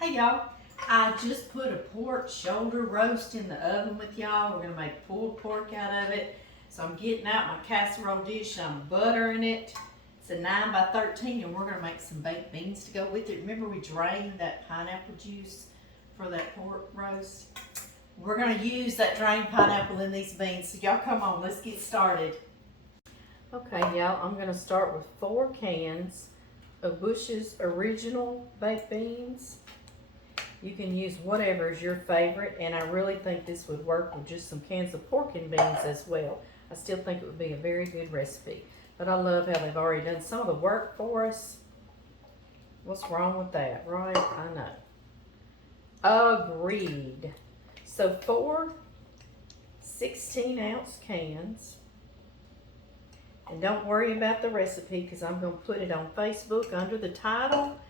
Hey y'all, I just put a pork shoulder roast in the oven with y'all. We're gonna make pulled pork out of it. So I'm getting out my casserole dish, I'm buttering it. It's a 9 by 13 and we're gonna make some baked beans to go with it. Remember we drained that pineapple juice for that pork roast? We're gonna use that drained pineapple in these beans. So y'all come on, let's get started. Okay y'all, I'm gonna start with 4 cans of Bush's Original Baked Beans. You can use whatever is your favorite, and I really think this would work with just some cans of pork and beans as well. I still think it would be a very good recipe, but I love how they've already done some of the work for us. What's wrong with that, right? I know. Agreed. So 4 16-ounce cans. And don't worry about the recipe because I'm going to put it on Facebook under the title.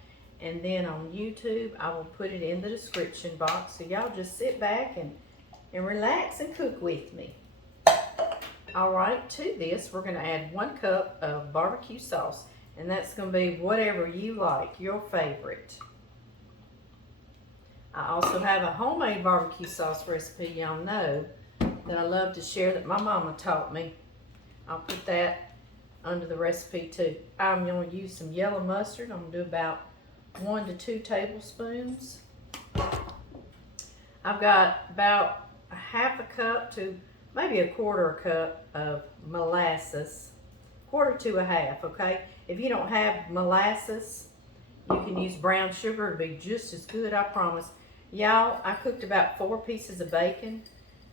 And then on YouTube, I will put it in the description box. So y'all just sit back and relax and cook with me. All right, to this, we're going to add 1 cup of barbecue sauce. And that's going to be whatever you like, your favorite. I also have a homemade barbecue sauce recipe y'all know that I love to share that my mama taught me. I'll put that under the recipe too. I'm going to use some yellow mustard. I'm going to do about 1 to 2 tablespoons. I've got about a half a cup to maybe a quarter a cup of molasses. Quarter to a half, okay? If you don't have molasses, you can use brown sugar. It'll be just as good, I promise. Y'all, I cooked about 4 pieces of bacon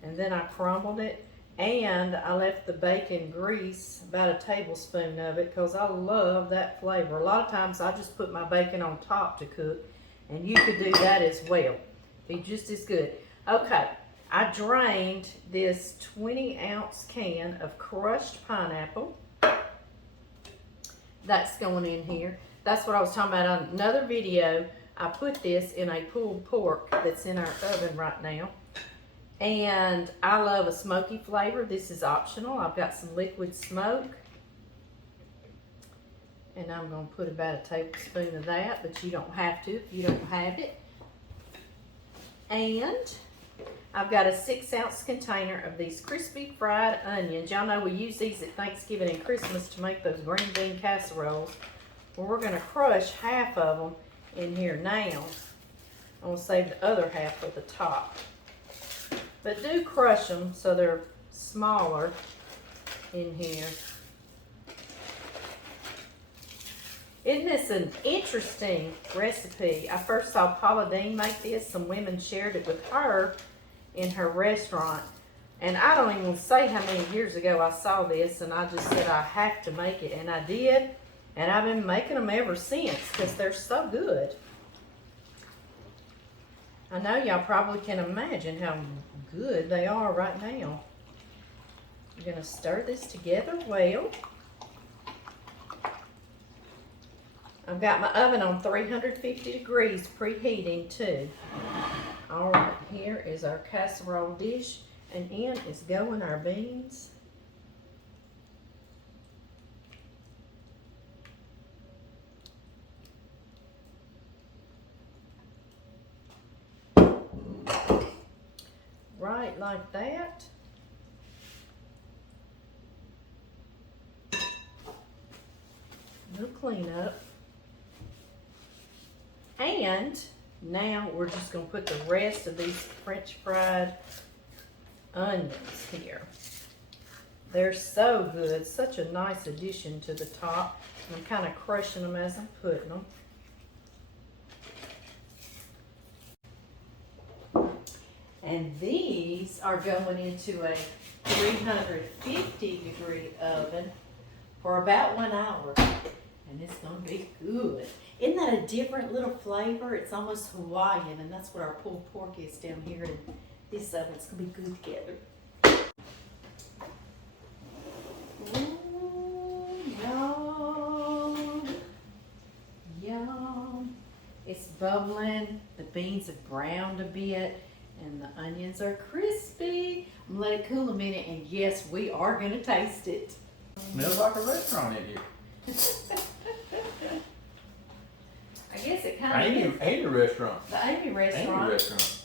and then I crumbled it. And I left the bacon grease, about a tablespoon of it, because I love that flavor. A lot of times I just put my bacon on top to cook, and you could do that as well. Be just as good. Okay, I drained this 20-ounce can of crushed pineapple. That's going in here. That's what I was talking about on another video. I put this in a pulled pork that's in our oven right now. And I love a smoky flavor. This is optional. I've got some liquid smoke. And I'm going to put about a tablespoon of that, but you don't have to if you don't have it. And I've got a 6-ounce container of these crispy fried onions. Y'all know we use these at Thanksgiving and Christmas to make those green bean casseroles. Well, we're going to crush half of them in here now. I'm going to save the other half at the top. But do crush them so they're smaller in here. Isn't this an interesting recipe? I first saw Paula Deen make this. Some women shared it with her in her restaurant. And I don't even say how many years ago I saw this, and I just said I have to make it. And I did. And I've been making them ever since because they're so good. I know y'all probably can imagine how good they are right now. I'm going to stir this together well. I've got my oven on 350 degrees preheating too. All right, here is our casserole dish, and in is going our beans. Right like that. No cleanup. And now we're just going to put the rest of these French fried onions here. They're so good. Such a nice addition to the top. I'm kind of crushing them as I'm putting them. And these are going into a 350 degree oven for about 1 hour. And it's going to be good. Isn't that a different little flavor? It's almost Hawaiian, and that's what our pulled pork is down here in this oven. It's going to be good together. Ooh, yum. Yum. It's bubbling. The beans have browned a bit. And the onions are crispy. I'm gonna let it cool a minute, and yes, we are gonna taste it. Smells like a restaurant in here. I guess it kind of is. Amy restaurant. The Amy restaurant. Amy restaurant.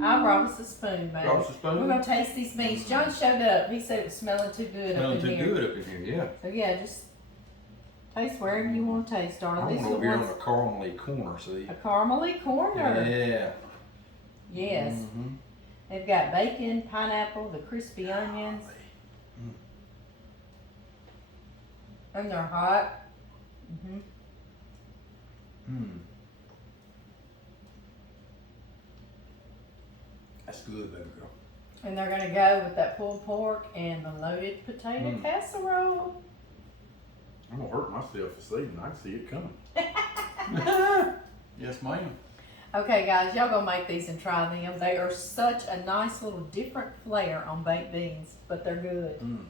I brought us a spoon, baby. Brought us a spoon? We're gonna taste these beans. John showed up. He said it was smelling too good Smelling up in too here. good up in here, yeah. So yeah, just taste wherever you want to taste, darling. I These want are over the here on ones. the caramely corner, see? A caramely corner. Yeah. Yes. Mm-hmm. They've got bacon, pineapple, the crispy onions. And they're hot. Mm-hmm. Mm. That's good, baby girl. And they're gonna go with that pulled pork and the loaded potato casserole. I'm gonna hurt myself this evening. I can see it coming. Yes, ma'am. Okay, guys, y'all gonna make these and try them. They are such a nice little different flair on baked beans, but they're good. Mm.